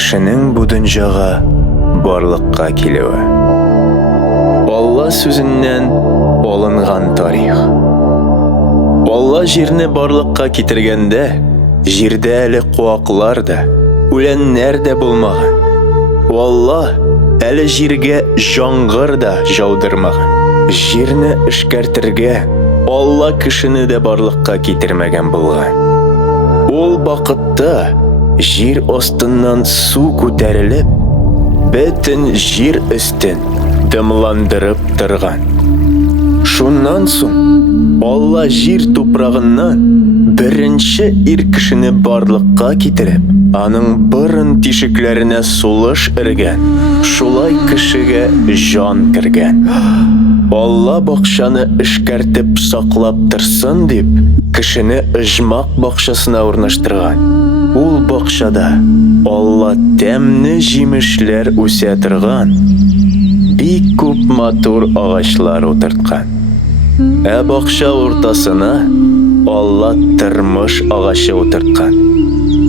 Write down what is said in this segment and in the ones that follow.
Кешенең бу дөньяга барлыкка килүе. Алла сүзеннән алынган тарих. Алла җирне барлыкка китергәндә, җирдә әле куаклар да, үләннәр дә булмаган. Алла әле җиргә җаңгыр да жаудырмаган. Җирне эшкәртергә Алла кешене дә барлыкка китермәгән булган. Ул вакытта җир астыннан су күтәрелеп, бөтен җир өстен дымландырып торган. Шуннан соң Алла җир тупрагыннан беренче ир кешене барлыкка китереп, аның борын тишекләренә сулыш эргән. Шулай кешегә җан кергән. Алла бакчаны эшкәртеп саклап торсын дип, кешене оҗмак бакчасына урнаштырган. Ул бакчада Алла тәмле җимешләр үсә торган, бик күп матур агачлар утырткан. Ә бакча уртасына Алла тормыш агачы утырткан.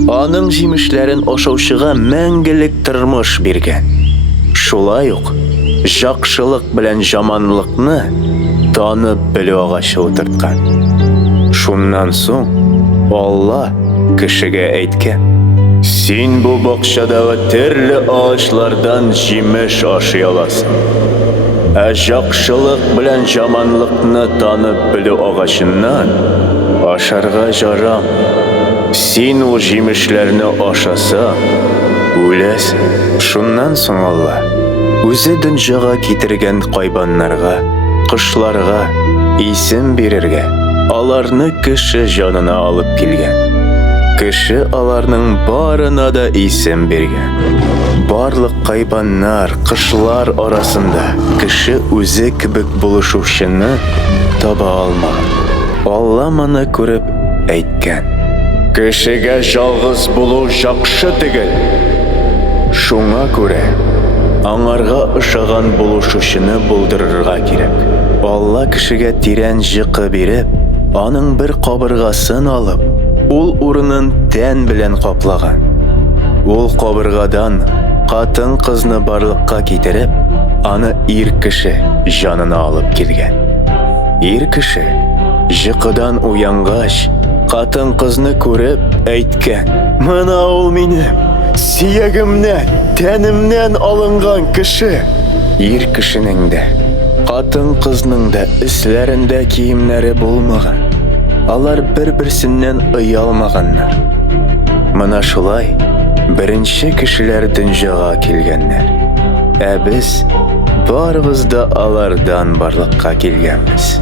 Аның җимешләрен ашаучыга мәңгелек тормыш биргән. Шулай ук жакшылык белән жаманлыкны танып белү агачы утырткан. Шуннан соң Алла кешегә әйткән: "Син бу бакчадагы төрле агачлардан җимеш ашый аласың. Ә жакшылык белән жаманлыкны танып белү агачыннан ашарга жарам. Син ул җимешләрне ашасаң, үләсең." Шуннан соң Алла үзе дөньяга китергән хайваннарга, кошларга исем бирергә, аларны кеше җанына алып килгән. Кеше аларның барына да исем биргән. Барлык хайваннар, кошлар арасында кеше үзе кебек булышучыны таба алмаган. Алла моны күреп әйткән: "Кешегә жалгыз булу жакшы түгел. Шуңа күрә аңарга ышаган булышучыны булдырырга кирәк." Алла кешегә тирән җыкы биреп, аның бер кабыргасын алып, ул урынын тән белән каплаган. Ул кабыргадан катын-кызны барлыкка китереп, аны ир кеше җанына алып килгән. Ир кеше җыкыдан уянгач, катын-кызны күреп әйткән: "Моны ул минем сөягемнән, тәнемнән алынган кеше." Ир кешенең дә, катын-кызның да өсләрендә киемнәре булмаган. Алар бер-берсеннән оялмаганнар. Моны шулай беренче кешеләр дөньяга килгәннәр. Ә без барыбыз да алардан барлыкка килгәнбез.